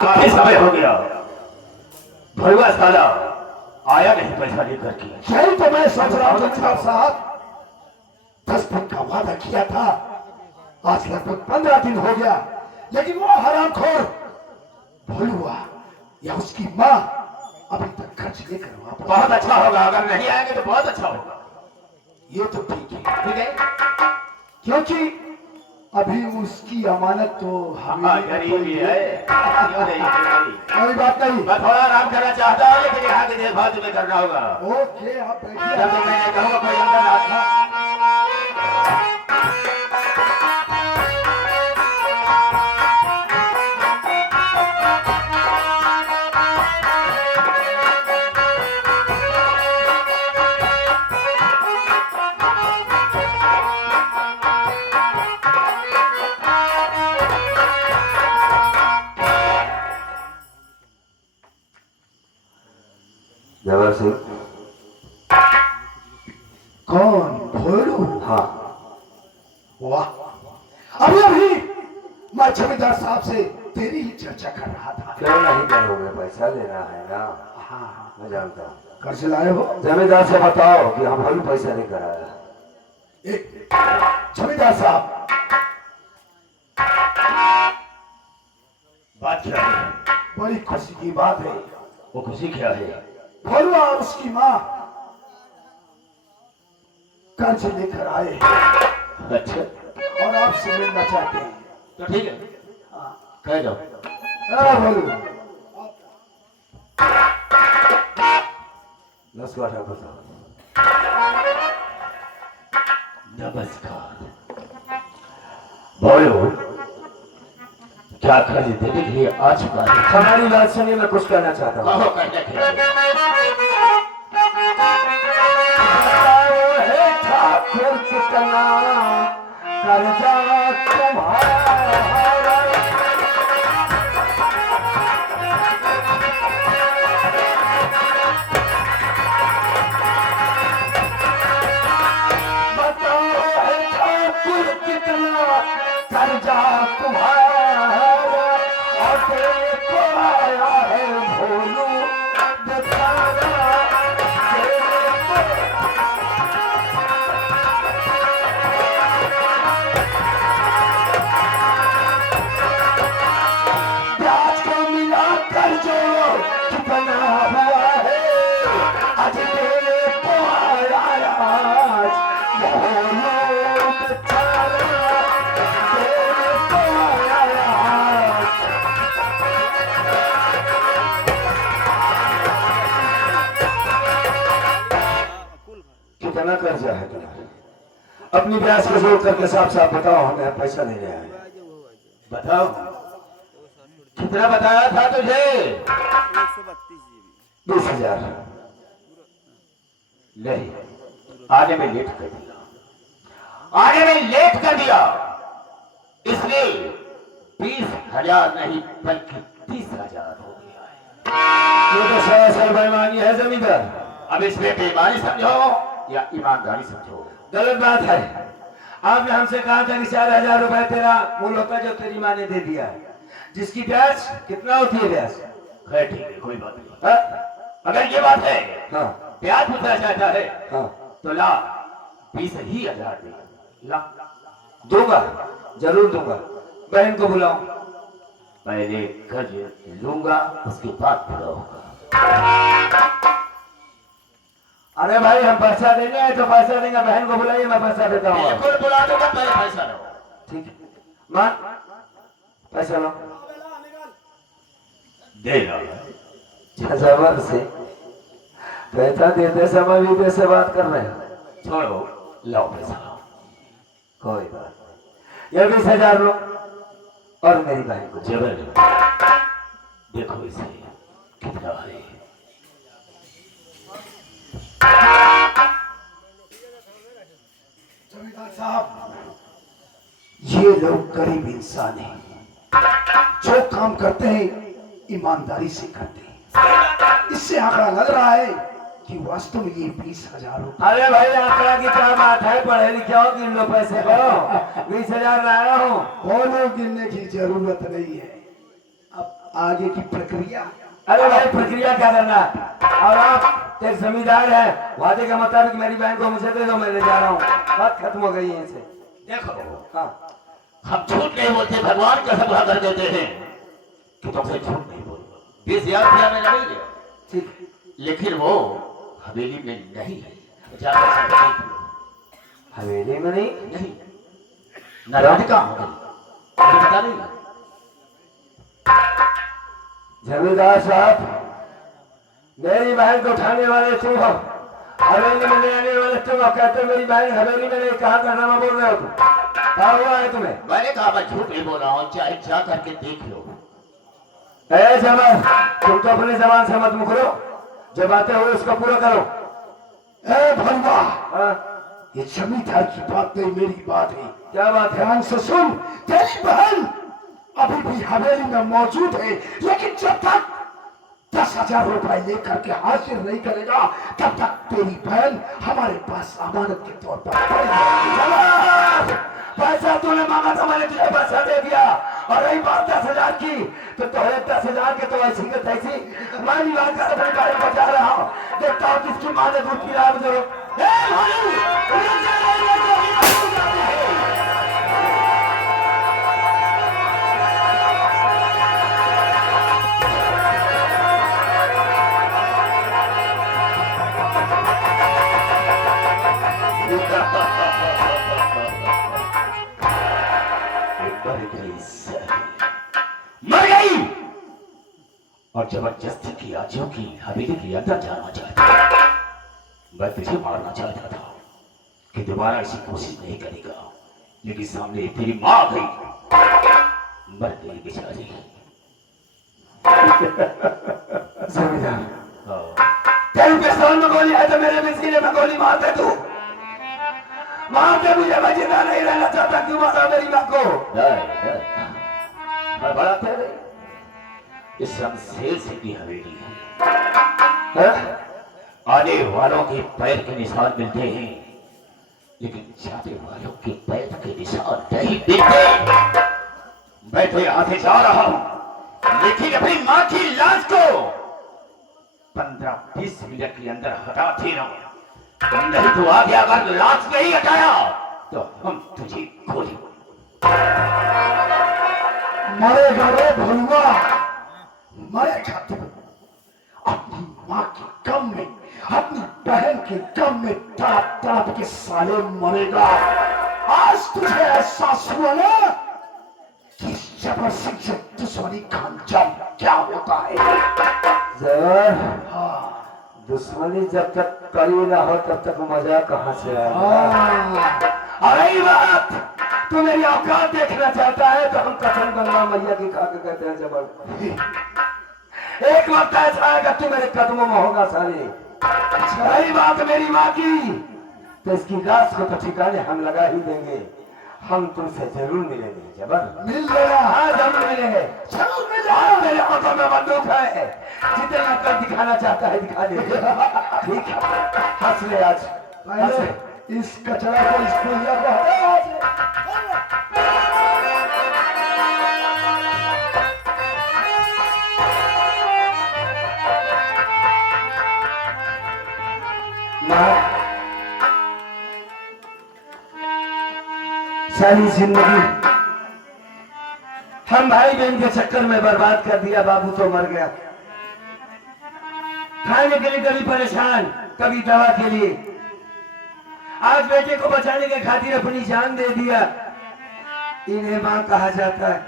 काफी समय हो गया, भरुआ साला आया नहीं पैसा लेकर के। यही तो मैं सोच रहा हूँ जमींदार साहब, 10 दिन का वादा किया था, आज लगभग 15 दिन हो गया, लेकिन वो हरामखोर भोलुआ या उसकी माँ अभी तक खर्च लेकर वापस। बहुत अच्छा होगा, अगर नहीं आएंगे तो बहुत अच्छा होगा। ये तो ठीक है, क्योंकि अभी उसकी अमानत तो हमें गरीबी है, क्यों नहीं गरीबी? कोई बात नहीं। मैं थोड़ा आराम करना चाहता हूँ, लेकिन यहाँ की देखभाल तुम्हें करना होगा। ओके, आप बैठिए। जब तक मैंने कहूँगा कोई अंदर ना आता। जबर सिंह। कौन? भोलू? हाँ, वाह, अभी अभी मैं जमींदार साहब से तेरी ही चर्चा कर रहा था। क्यों नहीं करोगे? पैसा लेना है ना। हाँ, मैं जानता हूँ। कर्ज लाए हो? जमींदार से बताओ कि हम अभी पैसा नहीं कराया। जमींदार साहब, बात क्या है? बड़ी खुशी की बात है। वो खुशी क्या है? भोलुआ और उसकी माँ कर्ज लेकर आए अच्छा, और आपसे मिलना चाहते हैं। तो ठीक है, कह जाओ। भोलू, नमस्कार ठाकुर साहब। नमस्कार। बोलो, क्या कर्ज देने के लिए आ चुका है? हमारी बात सुनिए, मैं कुछ कहना चाहता हूँ। कहो, कहने के लिए। हे ठाकुर कितना कर्जा तुम्हारा। बताओ हे ठाकुर कितना कर्जा तुम्हारा, और देखो आया है भोलू बेचारा। ब्याज को मिला कर जो कितना हुआ है, आज तेरे को आया आज भोलू बेचारा, तेरे को आया आज। कितना कर्जा है तुम्हारा? अपनी ब्याज को जोड़ करके साफ साफ बताओ, हमें पैसा नहीं ले आए। बताओ, कितना बताया था तुझे? 20,000। नहीं, आने में लेट कर दिया, आने में लेट कर दिया, इसलिए 20,000 नहीं बल्कि 30,000 हो गया है। ये तो सरासर बेईमानी है जमींदार। अब इसमें बेईमानी समझो या ईमानदारी समझो? गलत बात है। आपने हमसे कहा था कि 4,000 रुपए तेरा मूल होता, जो तेरी माँ ने दे दिया है, जिसकी ब्याज कितना होती है ब्याज? खैर ठीक है, कोई बात नहीं। हाँ? अगर ये बात है, हाँ, प्याज पूछना चाहता है, हाँ। तो ला 20,000 दे, ला। दूंगा, जरूर दूंगा। बहन को बुलाऊं? पहले कर्ज लूंगा, उसके बाद पूरा होगा। अरे भाई, हम पैसा देंगे तो पैसा देंगे, बहन को बुलाइए, मैं पैसा देता हूँ। बिल्कुल बुला दूंगा, पहले पैसा लो। ठीक है, माँ पैसा लो। दे लो। जबर से पैसा देते समय भी पैसे बात कर रहे हैं। छोड़ो, लो पैसा। कोई बात नहीं, ये 20,000 लो और मेरी बहन को। जबर, देखो इसे कितना है। जमींदार साहब, ये लोग गरीब इंसान हैं, जो काम करते हैं ईमानदारी से करते हैं। इससे आंकड़ा लग रहा है कि वास्तव में ये 20,000 रुपये। अरे भाई, आंकड़ा की क्या बात है? पढ़े लिखे हो, गिन लो पैसे को। 20,000 लाया हूँ। बोलो, गिनने की जरूरत नहीं है। आगे की प्रक्रिया। अरे भाई प्रक्रिया क्या करना, और आप एक जमींदार है, वादे के मुताबिक मेरी बहन को मुझे दे दो, मैं ले जा रहा हूँ, बात खत्म हो गई है से। देखो हाँ हम झूठ नहीं बोलते, भगवान कसम खा कर देते हैं कि तुमसे झूठ नहीं बोलूंगा। 20,000 रुपया मैं लगेंगे, ठीक। लेकिन वो हवेली में नहीं है, जाकर सब देख लो। हवेली में नहीं? नहीं, नाराज कहाँ हो गई मुझे बता नहीं। जमींदार साहब, मेरी बहन को उठाने वाले तुम हो, हवेली में ले आने वाले तुम हो, कहते हो मेरी बहन हवेली में नहीं, कहाँ कारनामा बोल रहे हो तुम, क्या हुआ है तुम्हें? मैंने कहा मैं झूठ नहीं बोल रहा हूँ, चाहे जा करके देख लो। ए जवान, तुम तो अपनी जबान से मत मुकरो, जब आते हो उसका पूरा करो। ए भलवा, हाँ? ये जमींदार की बात नहीं, मेरी बात है। क्या बात है? ध्यान से सुन, तेरी बहन अभी भी हवेली में मौजूद है, लेकिन जब तक 10,000 रुपए लेकर के हाजिर नहीं करेगा, तब तक तेरी बहन हमारे पास अमानत के तौर पर पड़ी रहेगी। जवान, पैसा तूने मांगा था, मैंने तुझे पैसा दे दिया, और रही बात 10,000 की, तो तोहे 10,000 के तो ऐसी के तैसी मैं नहीं बात कर, अपनी गाड़ी बचा रहा हूँ, देखता हूँ किसकी माँ ने दूध पिला मुझे। मर गई साली, मर गई, और जबरदस्ती की आजियों की हवेली के अंदर जाना चाहता। मैं तुझे मारना चाहता था कि दोबारा ऐसी कोशिश नहीं करेगा, लेकिन सामने तेरी माँ आ गई, मर गई बेचारी। जमींदार, हाँ। तेरे पिस्तौल में गोली है तो मेरे भी सीने में गोली मार दे तू, मार दे मुझे, मैं जिंदा नहीं रहना चाहता, क्यों मारा मेरी माँ को? बड़ा तेरे इस शमशेर सिंह की हवेली है। आने वालों के पैर के निशान मिलते हैं, लेकिन जाने वालों के पैर के निशान नहीं मिलते। मैं तो यहाँ से जा रहा हूँ, लेकिन अपनी माँ की लाश को 15-20 मिनट के अंदर हटाते रहो, नहीं तो आगे अगर लाश नहीं हटाया तो हम तुझे गोली मरेगा रे भलवा, मरेगा तू। अपनी माँ के गम में, अपनी बहन के गम में तड़प तड़प के साले मरेगा। आज तुझे एहसास हुआ ना कि जबर सिंह से दुश्मनी का अंजाम क्या होता है। जबर, हाँ, दुश्मनी जब तक करी ना हो तब तक मजा कहाँ से आएगा? हाँ। और रही बात, तू मेरी औकात देखना चाहता है तो हम कसम गंगा मैया की खा के कहते हैं जबर। एक वक्त ऐसा आएगा तू मेरे कदमों में होगा साले। रही बात मेरी माँ की, तो इसकी लाश को तो ठिकाने हम लगा ही देंगे, हम तुमसे जरूर मिलेंगे जबर। मिल लेना। हाँ जरूर मिलेंगे, जरूर मिल हाँ, मेरे हाथों में बंदूक है, जितने अकल दिखाना चाहता है दिखा दे। ठीक है, हंस ले आज, हंस ले। पहले इस कचरा को स्कूल जा सारी जिंदगी हम भाई बहन के चक्कर में बर्बाद कर दिया, बाबू तो मर गया, खाने के लिए कभी परेशान, कभी दवा के लिए, आज बेटे को बचाने के खातिर अपनी जान दे दिया। इन्हें मां कहा जाता है।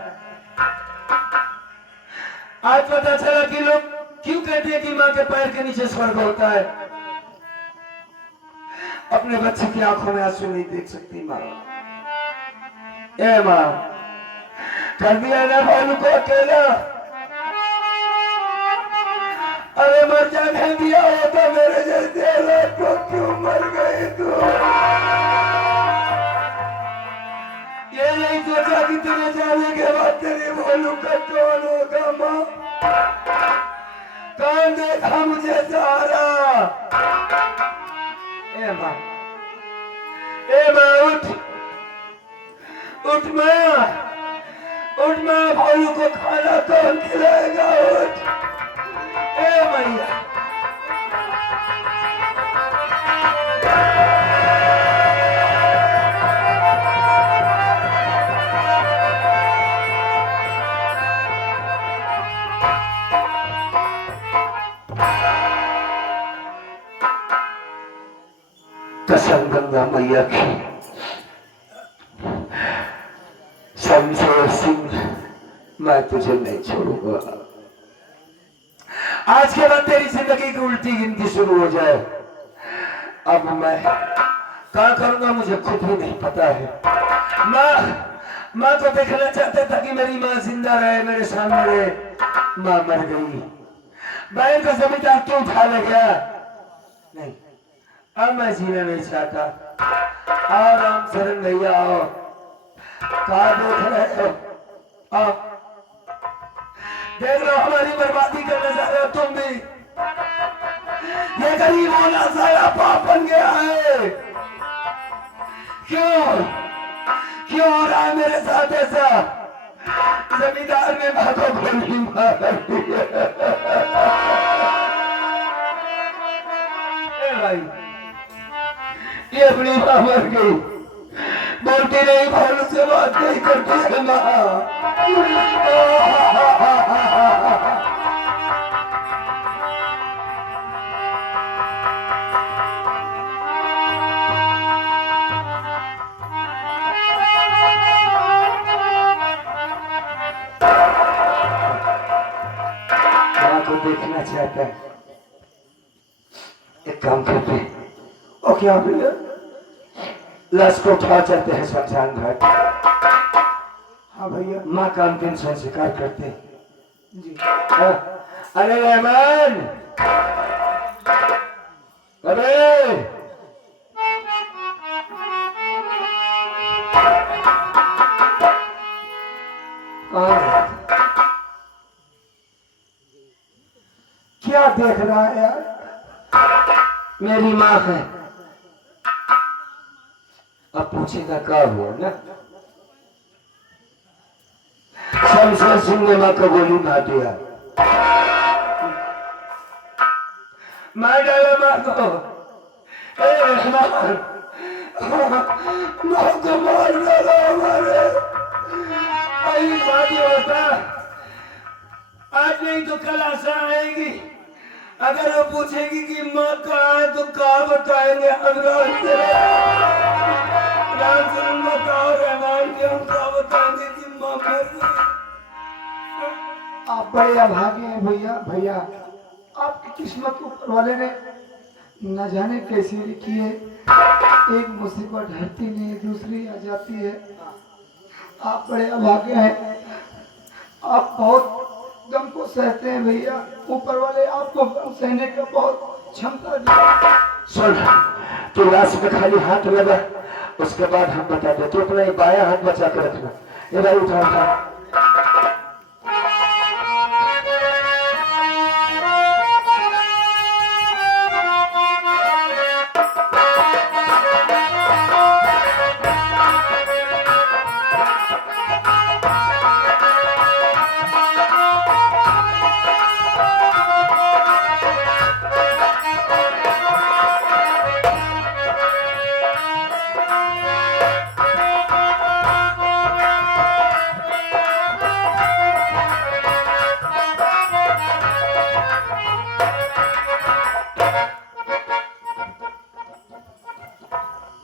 आज पता चला कि लोग क्यों कहते हैं कि मां के पैर के नीचे स्वर्ग होता है। अपने बच्चे की आंखों में आंसू नहीं देख सकती मां। ए मां, कर दिया ना भालू को अकेला, अरे मर जाने दिया होता मेरे जैसे लोग को, क्यों मर गए तू? ये नहीं सोचा कि तेरे जाने के बाद तेरे भालू का कौन होगा मां? कौन देखा मुझे सहारा? ए मां, ए मां उठ, उठ मां, उठ मैं भोलू को खाना कौन खिलाएगा? उठ ए मैया। कसम गंगा मैया की, शमशेर सिंह, मैं तुझे नहीं छोड़ूंगा। आज के बाद तेरी जिंदगी की उल्टी गिनती शुरू हो जाए। अब मैं क्या करूंगा मुझे खुद भी नहीं पता है। माँ को देखना चाहता था कि मेरी माँ जिंदा रहे, मेरे सामने रहे। माँ मर गई। बहन को जमींदार क्यों उठा ले गया? नहीं, अब मैं जीना नहीं चाहता। आओ राम शरण भैया, आओ। कहा देख रहे हो? आओ, देख लो हमारी बर्बादी करने जा रहे हो तुम भी। ये गरीब होना सारा पाप बन गया है। क्यों हो रहा है मेरे साथ ऐसा? जमींदार ने माँ को गोली मार दी है। भाई, ये अपनी माँ मर गई, बोलती नहीं, भोलू से बात नहीं करती है माँ। माँ को देखना चाहता है। एक काम करते हैं, ओ क्या भैया, लाश को उठा चलते हैं शमशान घाट। हाँ भैया, माँ का अंतिम संस्कार करते हैं जी। हाँ। अरे रहमान, अरे क्या देख रहा है यार? मेरी माँ है। अब पूछेगा क्या हुआ ना? शमशेर सिंह ने माँ को गोली मार दिया। मार डाला माँ को। माँ को मार डाला हमारे। बात होता, आज नहीं तो कल आशा आएगी। अगर वो पूछेगी कि माँ कहाँ है तो कहाँ बताएंगे हम? राम बताओ, रहमान के हम कहाँ बताएंगे कि माँ मर गई? आप बड़े अभागे हैं भैया। आपकी किस्मत ऊपर वाले ने न जाने कैसी लिखी है। एक मुसीबत हटती नहीं, दूसरी आ जाती है। आप बड़े अभागे हैं। आप बहुत गम को सहते हैं भैया। ऊपर वाले आपको गम सहने का बहुत क्षमता दिया। सुन, तू लाश में खाली हाथ लगा, उसके बाद हम बता दे। तू अपना बाया हाथ बचा कर रखना। ये भाई उठा।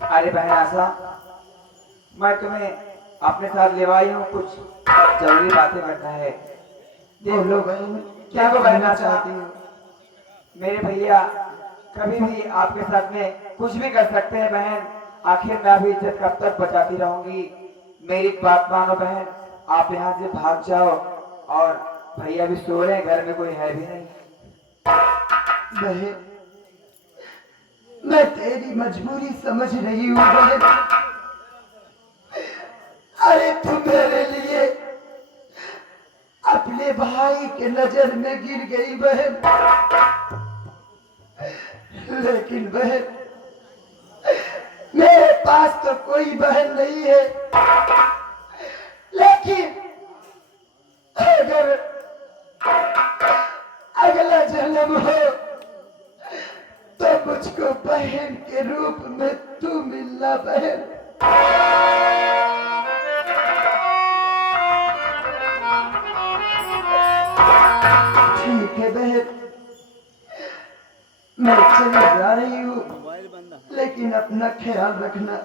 अरे बहन आशा, मैं तुम्हें अपने साथ ले आई हूँ, कुछ जरूरी बातें करना है। देख लो बहन, क्या को कहना चाहती हूँ? मेरे भैया कभी भी आपके साथ में कुछ भी कर सकते हैं बहन। आखिर मैं भी इज्जत कब तक बचाती रहूंगी? मेरी बात मानो बहन, आप यहाँ से भाग जाओ। और भैया भी सो रहे हैं, घर में कोई है भी नहीं। बहन, मैं तेरी मजबूरी समझ रही हूँ बहन। अरे तू मेरे लिए अपने भाई के नजर में गिर गई बहन। लेकिन बहन, मेरे पास तो कोई बहन नहीं है। लेकिन अगर अगला जन्म हो तो मुझको बहन के रूप में तू मिलना बहन। ठीक है बहन, मैं चली जा रही हूँ, लेकिन अपना ख्याल रखना।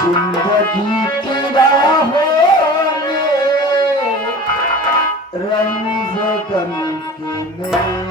जिंदगी की राहों में रंग गम के मेले,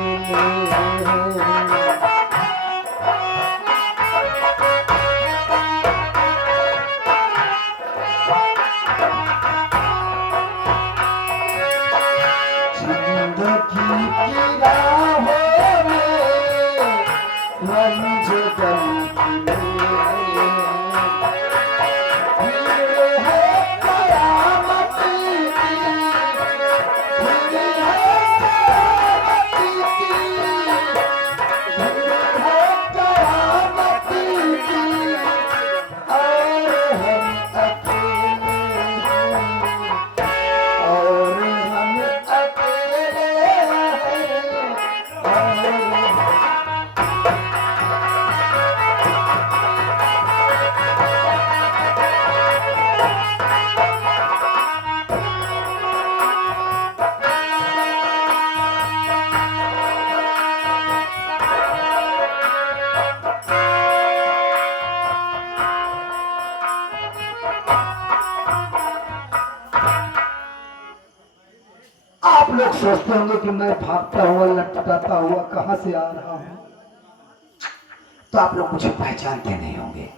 आप लोग सोचते होंगे कि मैं भागता हुआ लटकाता हुआ कहां से आ रहा हूं, तो आप लोग मुझे पहचानते नहीं होंगे,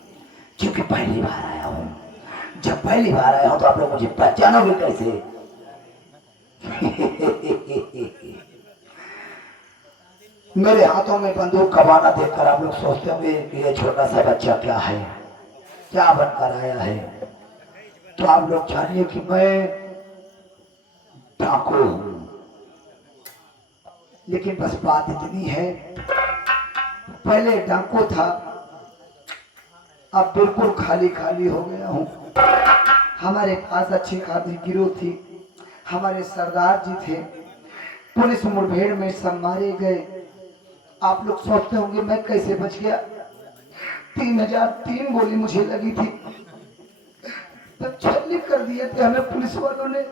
क्योंकि पहली बार आया हूं। जब पहली बार आया हूं तो आप लोग मुझे पहचानोगे कैसे? मेरे हाथों में बंदूक का बाना देखकर आप लोग सोचते होंगे कि ये छोटा सा बच्चा क्या है, क्या बनकर आया है। तो आप लोग जानिए कि मैं डाकू हूं, लेकिन बस बात इतनी है, पहले डाकू था, अब बिल्कुल खाली खाली हो गया हूं। हमारे पास अच्छी खासी गिरोह थी, हमारे सरदार जी थे, पुलिस मुठभेड़ में सब मारे गए। आप लोग सोचते होंगे मैं कैसे बच गया। 3003 गोली मुझे लगी थी, तो छलनी कर दिए थे हमें पुलिस वालों ने,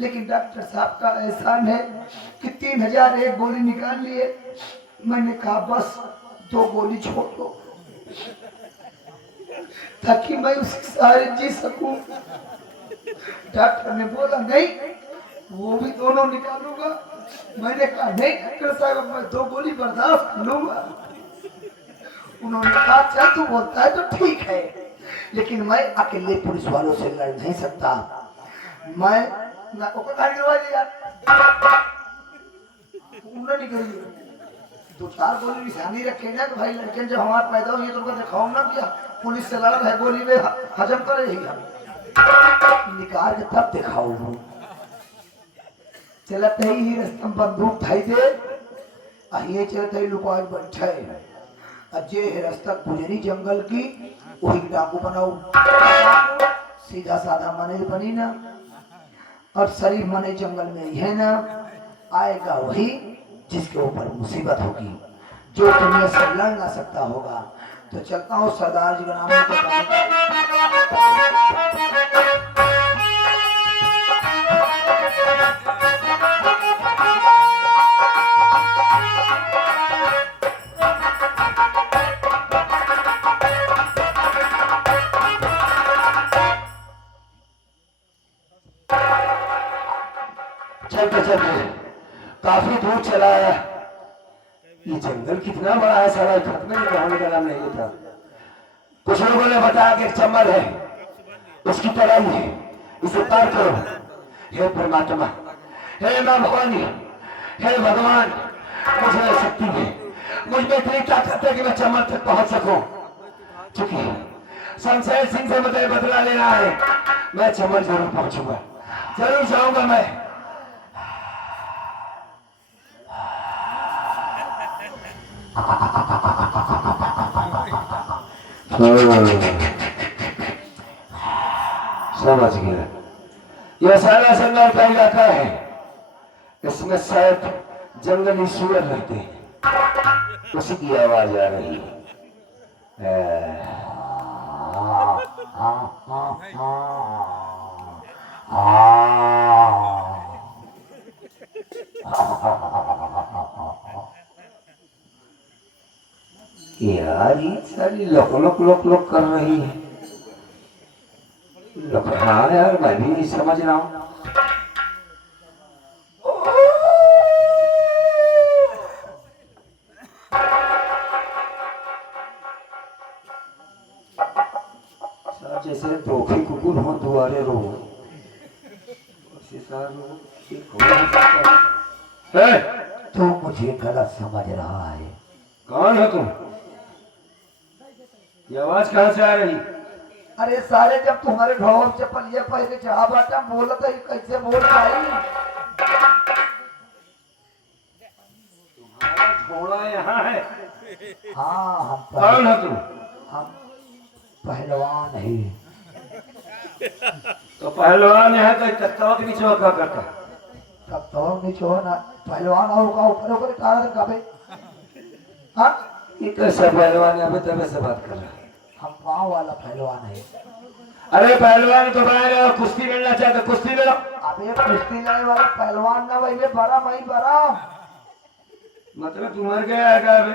लेकिन डॉक्टर साहब का एहसान है कि 3001 गोली निकाल लिए। मैंने कहा बस 2 गोली छोड़ दो, ताकि मैं उसके सहारे जी सकूं। डॉक्टर ने बोला नहीं, वो भी दोनों निकालूंगा। मैंने कहा नहीं डॉक्टर साहब, मैं 2 गोली बर्दाश्त कर लूंगा। उन्होंने कहा चल तू बोलता है तो ठीक है, लेकिन मैं अकेले पुलिस वालों से लड़ नहीं सकता। मैं निकली 2-4 गोली निशानी रखे ना, तो भाई लड़के जब हमारे पैदा हुई तो उनको दिखाओ ना किया, पुलिस से लड़ है गोली में हजम करे निकाल के तब दिखाओ। चलते ही रास्ता बंदूक थाई दे अहिए चलते लुकाज बैठे अजय है रास्ता गुजरी जंगल की, वही डाकू बनाओ। सीधा साधा मने बनी ना, और शरीफ मने जंगल में है ना, आएगा वही जिसके ऊपर मुसीबत होगी, जो दुनिया से लड़ ना सकता होगा। तो चलता हूँ सरदार जी का नाम चलते चलते काफी दूर चला है। ये जंगल कितना बड़ा है, सारा खत्म ही होने का नाम नहीं लेता। कुछ लोगों ने बताया कि एक चम्बल है, उसकी तरह ही है, इसे पार करो। हे परमात्मा, हे मां भवानी, हे भगवान, मुझे शक्ति दे, मुझ में इतनी ताकत है कि मैं चम्बल तक पहुंच सकूं। क्योंकि शमशेर सिंह से मुझे बदला लेना है, मैं चम्बल जरूर पहुंचूंगा, जरूर जाऊंगा मैं। समझ गया। यह सारा जंगल का इलाका है, इसमें शायद जंगली सूअर रहते हैं, उसी की आवाज आ रही है। यार ये सारी लक लक लक लक कर रही है। हाँ यार मैं भी नहीं समझ रहा हूँ। जैसे धोखे कुकुर हो दुआरे रो, तू मुझे गलत समझ रहा है। कौन हो तुम? ये आवाज कहाँ से आ रही? अरे साले जब तुम्हारे ढोल चप्पल ये पहले चाह बाटा बोला था, कैसे बोल पाई? तुम्हारा घोड़ा यहाँ है? हाँ हम कौन हो तुम? हम पहलवान है। तो पहलवान है तो तत्वक नीचे क्या करता? तब तो नीचे हो ना पहलवान होगा, ऊपर ऊपर तारा से कभी। हाँ ये कैसा पहलवान है? अभी तब से बात कर रहा है। हम गाँव वाला पहलवान है। अरे पहलवान तो बना कुश्ती मिलना चाहते, कुश्ती मिलो। अबे कुश्ती लड़ने वाला पहलवान ना वही बड़ा मई बड़ा मतलब तुम्हारे क्या आएगा? अबे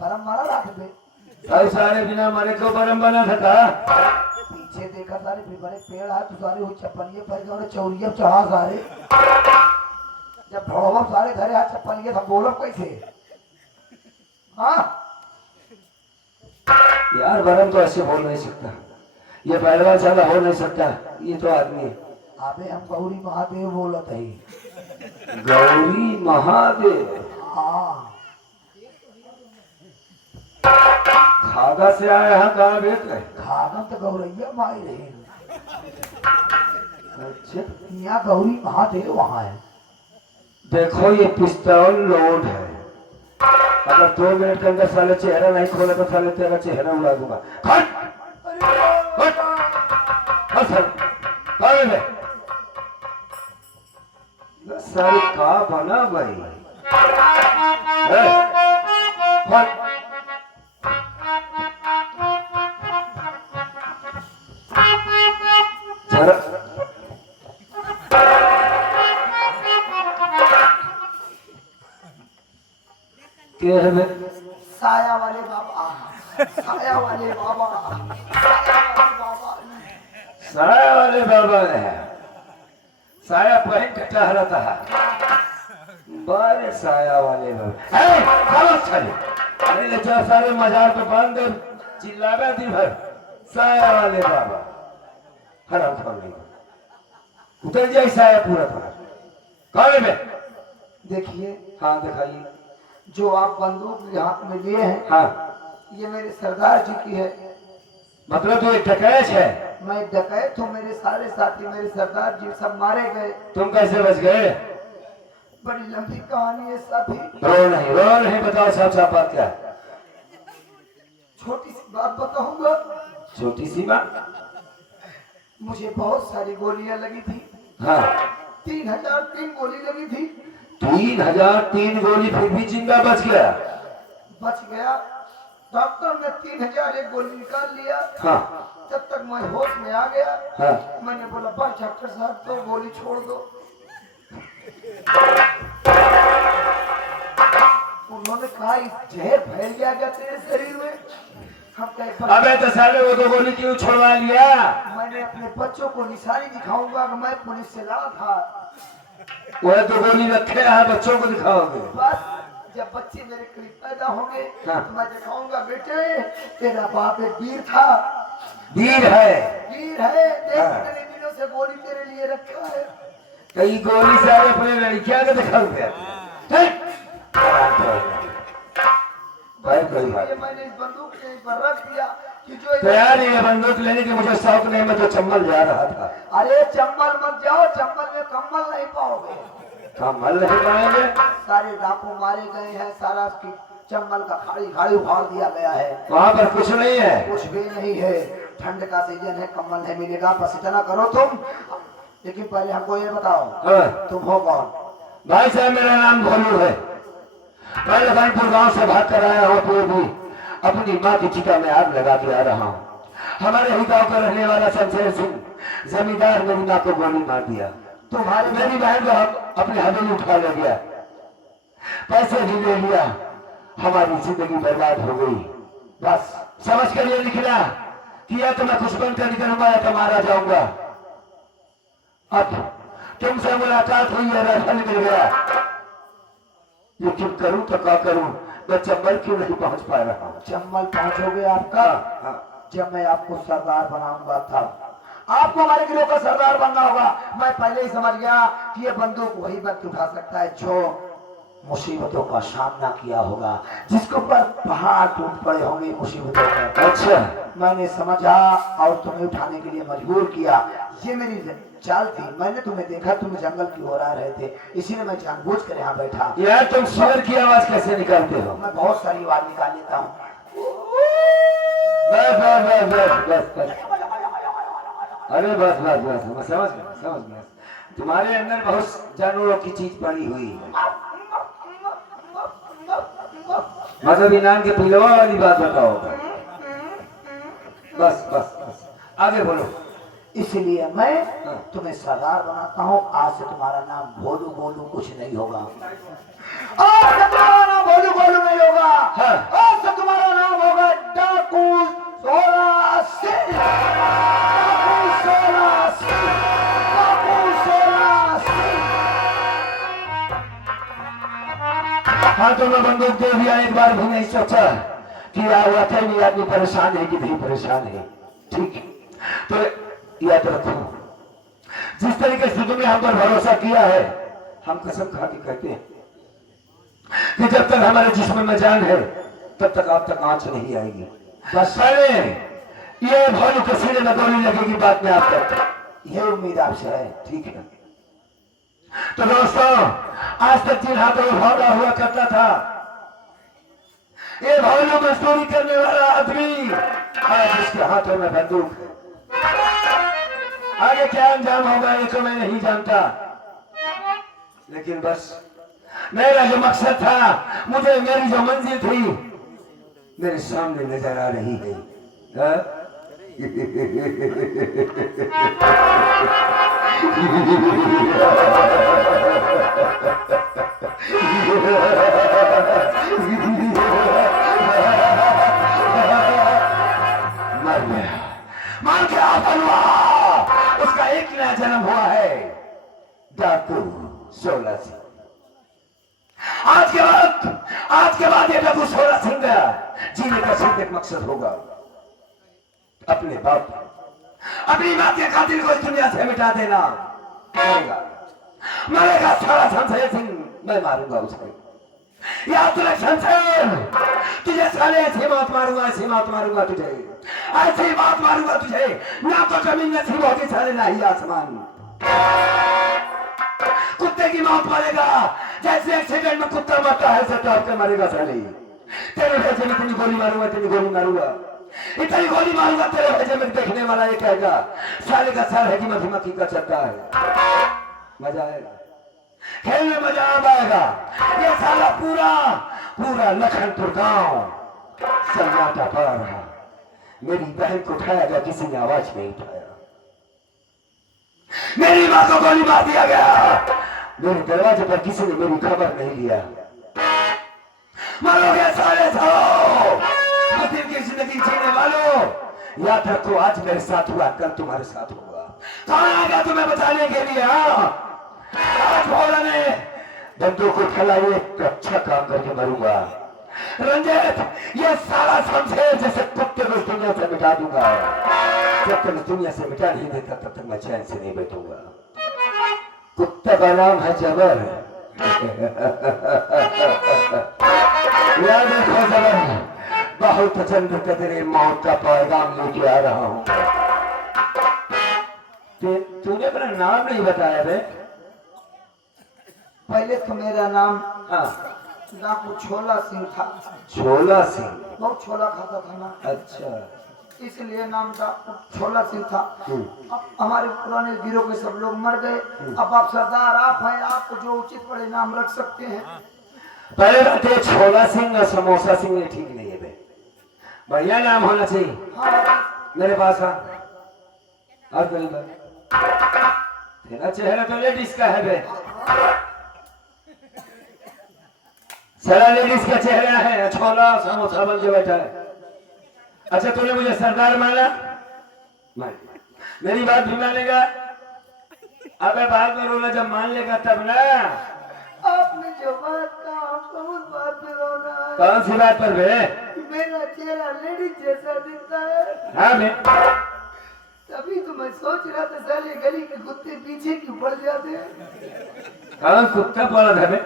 बरम मारा रात में भाई सारे बिना मरे को बरम बना था। पीछे देखा सारे बड़े पेड़ है, तू सारे वो चप्पलिए पर गए चौरिया चढ़ा सारे। जब ढोलम सारे घरे हाथ चप्पलिए हम बोलो कैसे? हाँ यार बरम तो ऐसे बोल नहीं सकता, ये पहलवान ज्यादा हो नहीं सकता, ये तो आदमी है। अबे हम गौरी महादेव बोलत है। गौरी महादेव? हाँ खागा से आया है, कहाँ भेज गए? खागम तो गौरैया माई रहे। अच्छा यहाँ गौरी महादेव वहाँ है। देखो ये पिस्तौल लोड है, अगर 2 मिनट के अंदर साले चेहरा नहीं खोला तो साले तेरा चेहरा उड़ा दूंगा। हट! हट! बस हट! अरे बे! सारी का बना भाई? हट! जरा क्या है बे? साया वाले बाबा, साया वाले बाबा, साया वाले बाबा। साया वाले बाबा है, साया पहन के टहलता है। बड़े साया वाले बाबा है, खामोश खड़े। अरे ले जाओ सारे मजार पे बांध दे, चिल्लावे दिन भर साया वाले बाबा। हराम खोर नहीं, उतर जाए साया पूरा पूरा। कौन है बे? देखिए हाँ दिखाइए। जो आप बंदूक हाथ में लिए हैं, हाँ ये मेरे सरदार जी की है। मतलब तो एक डकैत है? मैं डकैत हूँ, मेरे सारे साथी मेरे सरदार जी सब मारे गए। तुम कैसे बच गए? बड़ी लंबी कहानी है साथी। रो नहीं, बताओ साफ साफ बात क्या है? छोटी सी बात बताऊंगा। छोटी सी बात? मुझे बहुत सारी गोलियां लगी थी। हाँ 3003 गोली लगी थी। 3003 गोली, फिर भी जिंदा बच गया? बच गया। डॉक्टर ने 3001 गोली निकाल लिया। हाँ जब तक मैं होश में आ गया, हाँ मैंने बोला बस डॉक्टर साहब तो गोली छोड़ दो। उन्होंने कहा इस जहर फैल गया क्या तेरे शरीर में? हम कहे अबे तो साले वो तो गोली क्यों छुड़वा लिया? मैंने अपने बच्चों को निशानी दिखाऊंगा कि मैं पुलिस से लड़ा था। वह तो गोली रखे है, बच्चों को दिखाओगे? बस जब बच्चे मेरे करीब पैदा होंगे हाँ। तो मैं दिखाऊंगा बेटे तेरा बाप एक वीर था। वीर है? वीर है, देख हाँ। कितने दिनों से गोली तेरे लिए रखा है। कई गोली से आगे अपने लड़कियां को दिखाओगे? भाई कोई बात ये मैंने इस बंदूक के पर रख दिया कि जो तो यार ये बंदूक लेने की मुझे शौक नहीं, मैं तो चंबल जा रहा था। अरे चंबल मत जाओ, चंबल में कम्बल नहीं पाओगे। कम्बल नहीं पाएंगे? सारे डाकू मारे गए हैं, सारा चंबल का खाड़ी खाड़ी उखाड़ दिया गया है। वहां पर कुछ नहीं है। कुछ भी नहीं है, ठंड का सीजन है, कंबल नहीं मिलेगा। बस इतना करो तुम। लेकिन पहले हमको ये बताओ, हाँ। तुम हो कौन? भाई साहब मेरा नाम भोलू है। मैं लखनपुर गांव से भाग कर आया हूँ। तो भी अपनी माँ की चिता में आग लगा के आ रहा हूँ। हमारे ही गांव का रहने वाला शमशेर सिंह जमींदार मेरी माँ को गोली मार दिया। तुम्हारे मेरी बहन को अपनी हवेली उठा ले गया, पैसे भी ले लिया, हमारी जिंदगी बर्बाद हो गई। बस समझ कर ये निकला कि या तो मैं कुछ बनकर निकलूंगा या तो मारा जाऊंगा। अब तुमसे मुलाकात हुई है, रास्ता निकल गया, लेकिन करूं तो क्या करूं? मैं चंबल क्यों नहीं पहुंच पा रहा हूं? चंबल पहुंचोगे आपका, जब मैं आपको सरदार बनाऊंगा तब। आपको हमारे गिरोह का सरदार बनना होगा। मैं पहले ही समझ गया कि ये बंदूक वही व्यक्ति उठा सकता है जो मुसीबतों का सामना किया होगा, जिसके ऊपर पहाड़ टूट पड़े होंगे मुसीबतों का। अच्छा, मैंने समझा और तुम्हें उठाने के लिए मजबूर किया। ये मेरी चाल थी। मैंने तुम्हें देखा, तुम जंगल की ओर आ रहे थे, इसीलिए मैं जानबूझकर यहाँ बैठा। यार तुम शेर की आवाज कैसे निकालते हो? मैं बहुत सारी आवाज निकाल लेता हूँ। बस बस बस बस बस बस, अरे बस बस बस, मैं समझ गया। तुम्हारे अंदर बहुत जानवरों की चीज पड़ी हुई है। मतलब इनाम के पिलवा वाली बात बताओ। बस बस बस, आगे बोलो। इसलिए मैं तुम्हें सरदार बनाता हूँ। आज से तुम्हारा नाम भोलू गोलू कुछ नहीं होगा। आज से तुम्हारा नाम भोलू गोलू नहीं होगा। हाँ। आज से तुम्हारा नाम होगा डाकू 16 डाकू 16 डाकू 16। हाथों में बंदूक दे दिया, एक बार भी नहीं सोचा कि वाकई में आदमी परेशान है कि नहीं परेशान है। ठीक है, तो याद रखो, जिस तरीके से तुमने हम पर भरोसा किया है, हम कसम खा के कहते हैं कि जब तक हमारे जिस्म में जान है तब तक आप तक आंच नहीं आएगी। बस पहले ये भोलू के सीने में गोली लगेगी, बात में आप तक। ये उम्मीद आपसे है। ठीक है, तो दोस्तों, आज तक जिन हाथों में भौला हुआ करता था, ये भौलू मजदूरी करने वाला आदमी आज इसके हाथों में बंदूक है। आगे क्या अंजाम होगा ये तो मैं नहीं जानता, लेकिन बस मेरा जो मकसद था, मुझे मेरी जो मंजिल थी, मेरे सामने नजर आ रही है। हाँ? मार के हुआ, उसका एक नया जन्म हुआ है, डाकू 16 सिंह। आज के बाद ये डाकू 16 सिंह का जीने का सिर्फ एक मकसद होगा, अपने बाप अपनी बाप के कातिल को इस दुनिया से मिटा देना। मरेगा सारा शमशेर सिंह, मैं मारूंगा उसे। याद रख शमशेर, तुझे साले ऐसी मौत मारूंगा तुझे, ऐसी मौत मारूंगा तुझे, ना तो जमीन नसीब होगी साले, ना ही आसमान। कुत्ते की मौत मरेगा, जैसे एक्सीडेंट में कुत्ता मरता है, सब टॉप के मरेगा साले। तेरे भेजे में इतनी गोली मारूंगा, इतनी गोली मारूंगा तेरे भेजे में, देखने वाला ये कहेगा साले का सर है कि मधुमक्खी का चक्का है। मजा आएगा, खेल में मजा आएगा। ये साला पूरा लखनपुर गांव सन्नाटा पड़ा रहा। मेरी बहन को उठाया गया, किसी ने आवाज नहीं उठाया। मेरी मां को गोली मार दिया गया, मेरे दरवाजे पर किसी ने मेरी खबर नहीं लिया। मरोगे साले सालो, मसीह की जिंदगी जीने वालों, याद रखो, आज मेरे साथ हुआ, कल तुम्हारे साथ होगा। कौन आ गया तुम्हें बचाने के लिए? आज भोला ने बंदूक को खिलाई, एक अच्छा काम करके मरूंगा। रंजित, ये सारा शमशेर जैसे कुत्ते को दुनिया से मिटा दूंगा। जब तक दुनिया से मिटा नहीं देता तब तक मैं चैन से नहीं बैठूंगा। कुत्ते का नाम है जबर। याद रखो जबर, बहुत जल्द तेरे मौत का पैगाम लेके आ रहा हूं। तूने अपना नाम नहीं बताया बे? पहले तो मेरा नाम हाँ, डाकू छोला सिंह था। छोला सिंह। बहुत छोला खाता था ना, अच्छा। इसलिए नाम डाकू छोला सिंह था। अब हमारे पुराने गिरोह के सब लोग मर गए। अब आप सरदार, आप हैं, आपको जो उचित पड़े नाम रख सकते हैं। पहले बात है, छोला सिंह और समोसा सिंह ये ठीक नहीं है बे। बढ़िया नाम होना चाहिए। हाँ, मेरे पास आ और गरीब तेरा चेहरा तो लेडीज का है बे। सारा लेडीज का चेहरा है, छोला समोसा बन के बैठा है। अच्छा तूने मुझे सरदार माना? मान लिया। मेरी बात भी मानेगा? अबे बाद में रोना जब मान लेगा तब ना। आपने जो बात कहा हमको उस बात पे रोना है। कौन सी बात पर बे? मेरा चेहरा लेडीज जैसा दिखता है। हाँ बे। तभी तो मैं सोच रहा था साले गली के कुत्ते पीछे क्यों पड़ जाते हैं। कौन कुत्ता पड़ा था बे?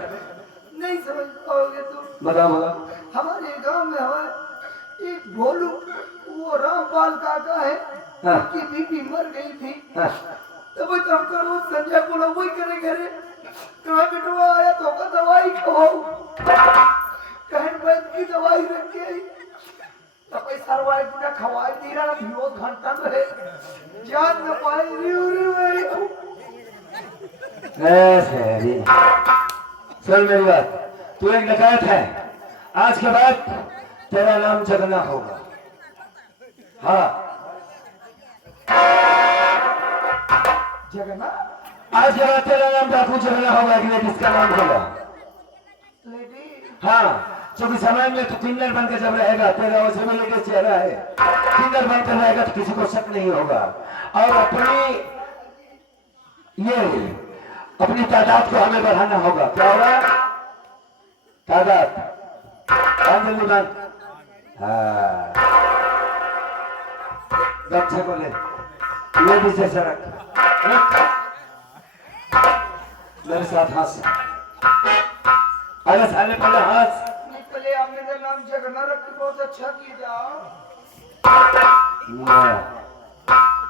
नहीं समझ पाओगे तुम। बताओ बताओ। हमारे गांव में हमारे एक भोलू, वो रामपाल काका है, हाँ। उसकी बीबी मर गई थी। हाँ। तो वो हमको रोज संजय को वही करे घरे कहाँ बिटवा आया तो का दवाई खाओ, कहन बैठ की दवाई रख के आई तो कोई सरवाई पूरा खवाई दी रहा भी वो घंटा रहे जान न पाए रिउ रिउ रिउ। ऐसे सुन मेरी बात, तू एक डकैत है, आज के बाद तेरा नाम जगना होगा। हाँ जगना आज के बाद तेरा नाम डाकू जगना होगा कि लेडीज का नाम होगा। लेडी हाँ क्योंकि समाज में तो किन्नर बनकर जब रहेगा, तेरा वैसे में लेडीज चेहरा है, किन्नर बनकर रहेगा तो किसी को शक नहीं होगा। और अपनी तादाद को हमें बढ़ाना होगा। क्या होगा? तादाद जल्दी बंद। हाँ गमछे को ले, लेडीज जैसा रख। मेरे साथ हंस। अरे साले पहले हंस। निकले आपने का नाम जगना रख के बहुत अच्छा की जाओ।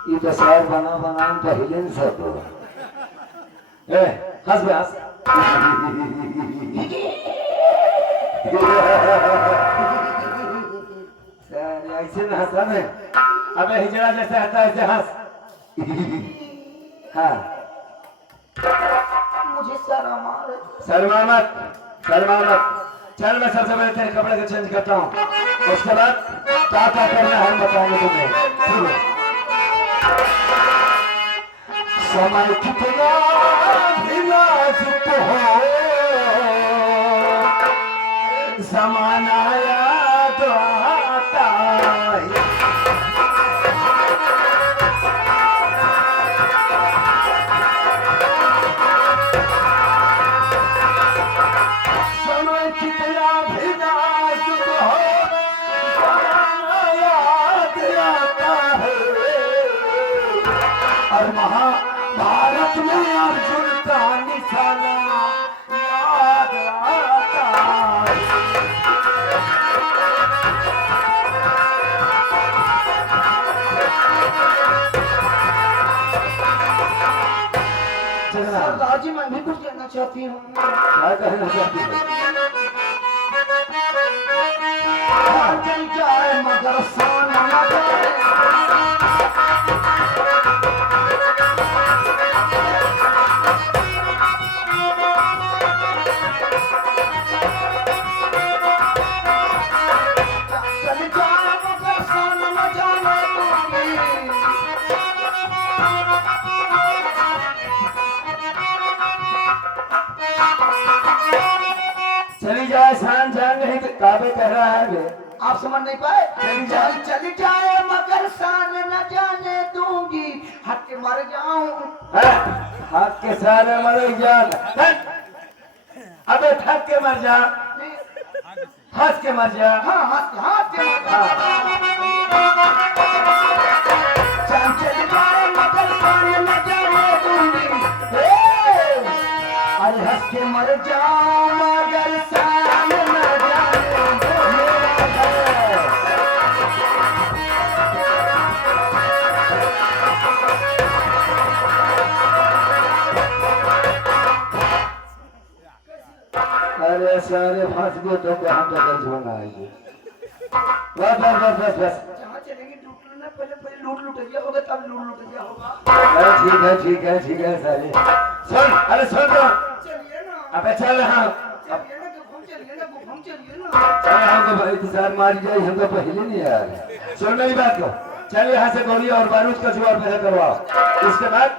ये तो शायर बना बना तो हिलेन सब। ए हंस बे हंस। ऐसे ना हंसा नहीं। अबे हिजड़ा जैसे हंसा ऐसे हंस। हाँ मुझे शर्म आ रही। शर्मा मत, शर्मा मत। चल मैं सबसे पहले तेरे कपड़े को चेंज करता हूँ, उसके बाद क्या क्या करना है हम बताएंगे तुम्हें। ठीक है? समय कितना भी नाजुक हो, जमाना याद आता है। समय कितना भी नाजुक हो, जमाना याद आता है। और महाभारत में अर्जुन का निशाना याद आता है। सरदार जी मैं भी कुछ कहना चाहती हूँ। क्या कहना चाहती है? चल जाए मगर सान न जाए। चल जाए मगर सान न जाने दूंगी। चली जाए शान जान नहीं तो काबे कह रहा है बे। आप समझ नहीं पाए? चली जाए मगर शान न जाने दूंगी, हट के मर जाऊं। हाथ के सारे मर जान। अबे थक के मर जा, हंस के मर जा। हाँ हाथ हाथ के मर जान। चली जाए मगर शान न जाने दूंगी। अरे हंस के मर जाओ मगर शान न जाने दूंगी। अरे सारे फांस दिए तो क्या हम तो बनाएंगे। बस बस बस बस बस जहाँ चलेंगे लूट लेना, पहले पहले लूट लुटैया होगा, तब लूट लुटैया होगा। ठीक है ठीक है ठीक है साले। सुन अरे सुन तो चलिए ना, अबे चल हाँ चलिए ना, गुफम चलिए ना, गुफम चलिए ना। चल हमको भाई इंतजार मारी जाए हम तो पहले नहीं यार। सुन मेरी बात को, चल यहाँ से गोली और बारूद का जुगाड़ पहले करवाओ, इसके बाद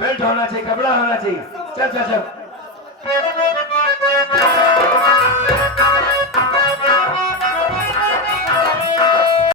बेल्ट होना चाहिए, कपड़ा होना चाहिए। चल चल चल